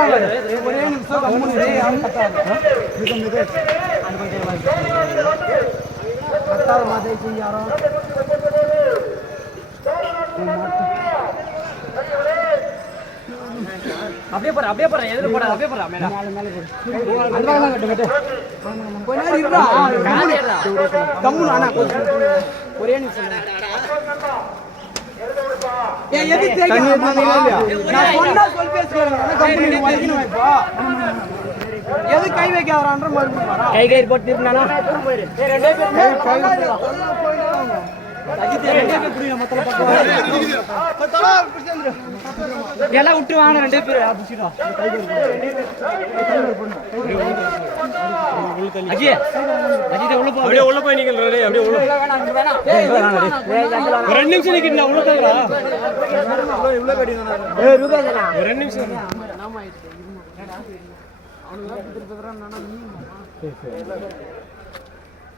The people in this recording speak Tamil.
சதே ஆபத்து எட்டு சதே ஆபத்து அப்படியே போற அப்படியே போற எதிர போற அப்படியே போற மேல கொஞ்ச நேரம் இருடா. கால் ஏறுடா. கம்முனு அண்ணா, கொஞ்சம். ஒரே நிமிஷம் ஏன் எது தேய்க்கணும்? நான் சொன்னா எது கை வைக்க கை கை போட்டு இருந்தானா எல்லாம் விட்டு வாங்க ரெண்டு பேரும். அஜி அஜி உள்ள போ அப்படியே உள்ள போய் நிக்கல அப்படியே உள்ள. ஒரு ரெண்டு நிமிஷம் நிக்கிறேன் உள்ள ஒரு ரெண்டு நிமிஷம். ஏய் உங்க அண்ணனுக்கு எதுனா அடியே போய் பாரு வாய் கட்டி என்னடா ஏய்